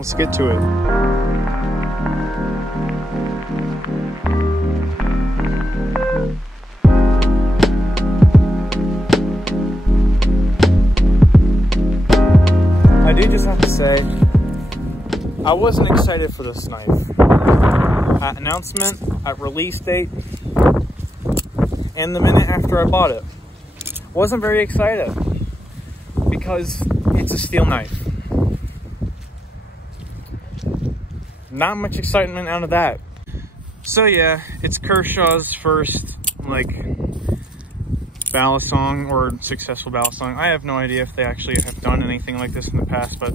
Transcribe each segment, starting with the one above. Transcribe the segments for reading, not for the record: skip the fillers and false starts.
let's get to it. I do just have to say, I wasn't excited for this knife. At announcement, at release date, and the minute after I bought it. Wasn't very excited because it's a steel knife. Not much excitement out of that. So yeah, it's Kershaw's first balisong or successful balisong. I have no idea if they actually have done anything like this in the past, but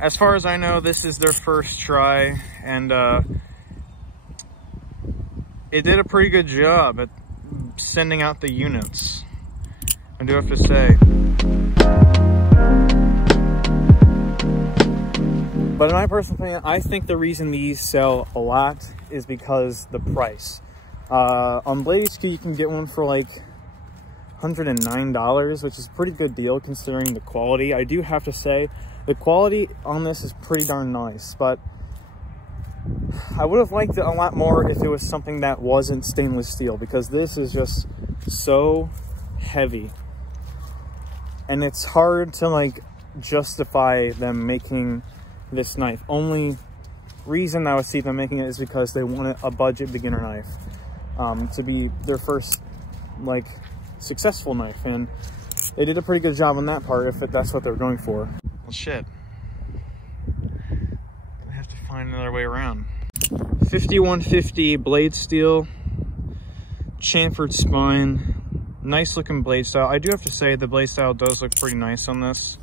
as far as I know, this is their first try, and it did a pretty good job at sending out the units, I do have to say. But in my personal opinion, I think the reason these sell a lot is because the price. On Blade HQ, you can get one for like $109, which is a pretty good deal considering the quality. I do have to say, the quality on this is pretty darn nice, but I would have liked it a lot more if it was something that wasn't stainless steel, because this is just so heavy. And it's hard to justify them making this knife. Only reason I would see them making it is because they wanted a budget beginner knife to be their first successful knife, and they did a pretty good job on that part if that's what they're going for. Well, shit, I have to find another way around. 5150 blade steel, chamfered spine, nice looking blade style. I do have to say the blade style does look pretty nice on this.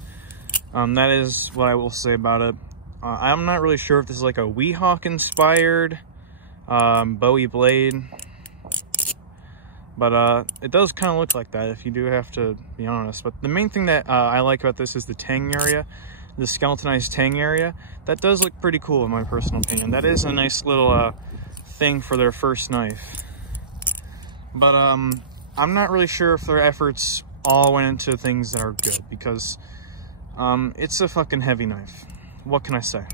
That is what I will say about it. I'm not really sure if this is like a Weehawk inspired Bowie blade, but it does kind of look like that, if you do have to be honest. But the main thing that I like about this is the tang area, the skeletonized tang area. That does look pretty cool in my personal opinion. That is a nice little thing for their first knife. But I'm not really sure if their efforts all went into things that are good, because it's a fucking heavy knife. What can I say?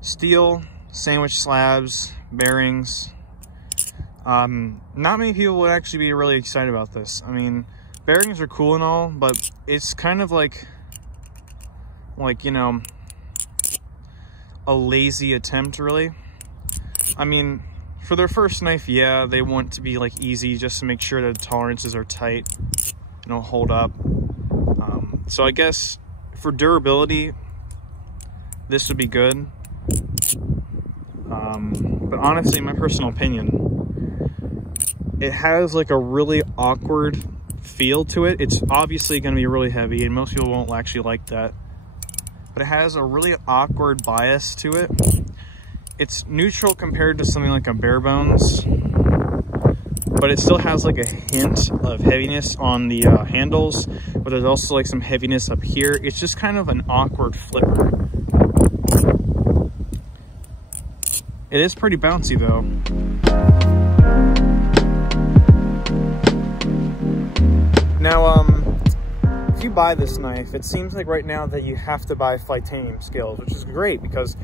Steel, sandwich slabs, bearings. Not many people would actually be really excited about this. I mean, bearings are cool and all, but it's kind of like you know, a lazy attempt, really. I mean, for their first knife, yeah, they want to be easy, just to make sure that the tolerances are tight, you know, hold up. So I guess for durability, this would be good. But honestly, in my personal opinion, it has a really awkward feel to it. It's obviously going to be really heavy, and most people won't actually like that. But it has a really awkward bias to it. It's neutral compared to something like a bare bones, but it still has a hint of heaviness on the handles, but there's also some heaviness up here. It's just kind of an awkward flipper. It is pretty bouncy though. Now, if you buy this knife, it seems like right now that you have to buy Flytanium scales, which is great, because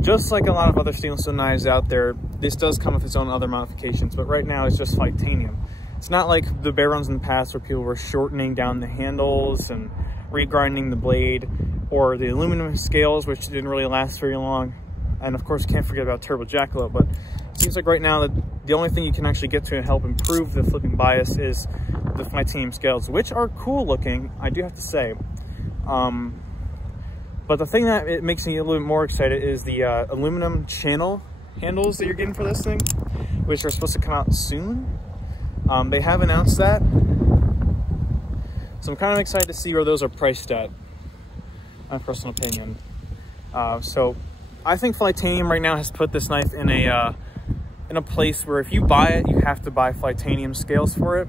just like a lot of other stainless steel knives out there, this does come with its own other modifications, but right now it's just Flytanium. It's not like the bare bones in the past where people were shortening down the handles and regrinding the blade, or the aluminum scales, which didn't really last very long. And of course, can't forget about Turbo Jackalope, but it seems like right now that the only thing you can actually get to help improve the flipping bias is the Flytanium scales, which are cool looking, I do have to say. But the thing that it makes me a little bit more excited is the aluminum channel handles that you're getting for this thing, which are supposed to come out soon. They have announced that. So I'm kind of excited to see where those are priced at, my personal opinion. So I think Flytanium right now has put this knife in a place where if you buy it, you have to buy Flytanium scales for it.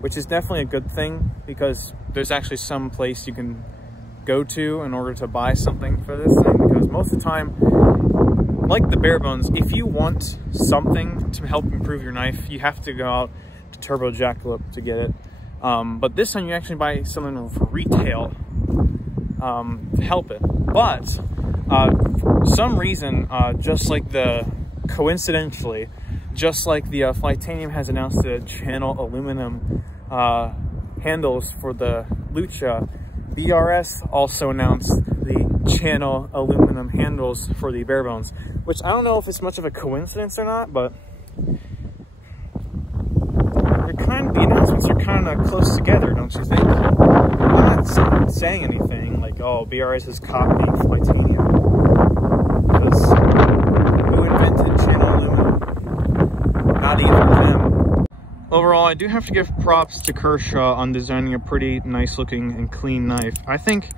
Which is definitely a good thing, because there's actually some place you can go to in order to buy something for this thing, because most of the time, like the bare bones, if you want something to help improve your knife, you have to go out to Turbo Jackalope to get it. But this time you actually buy something for retail, help it. But for some reason, coincidentally, just like the Flytanium has announced the channel aluminum handles for the Lucha, BRS also announced the channel aluminum handles for the Barebones, which I don't know if it's much of a coincidence or not, but the announcements are kind of close together, don't you think? I'm not saying anything like, oh, BRS is copying Flytanium, because who invented channel aluminum? Not even them. Overall, I do have to give props to Kershaw on designing a pretty nice looking and clean knife. I think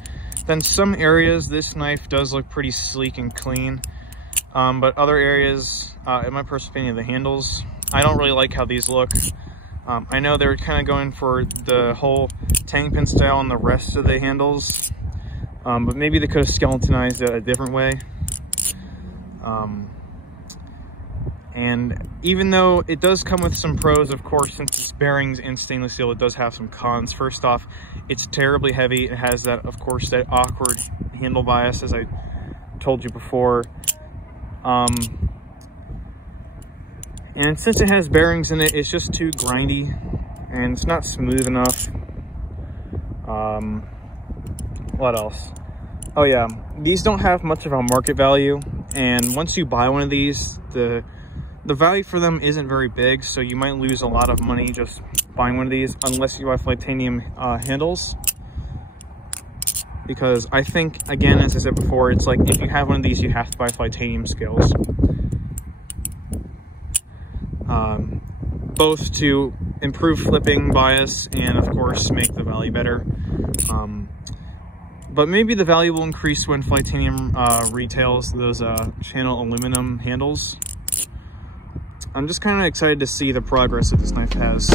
that in some areas this knife does look pretty sleek and clean, but other areas, in my personal opinion, the handles, I don't really like how these look. I know they're kind of going for the whole tank pin style on the rest of the handles, but maybe they could have skeletonized it a different way. And even though it does come with some pros, of course, since it's bearings in stainless steel, it does have some cons. First off, it's terribly heavy. It has that, of course, that awkward handle bias, as I told you before. And since it has bearings in it, it's just too grindy and it's not smooth enough. What else? Oh yeah, these don't have much of a market value, and once you buy one of these, the value for them isn't very big, so you might lose a lot of money just buying one of these unless you buy Flytanium handles. Because I think, again, as I said before, it's like if you have one of these, you have to buy Flytanium scales. Both to improve flipping bias and, of course, make the value better. But maybe the value will increase when Flytanium retails those channel aluminum handles. I'm just kind of excited to see the progress that this knife has.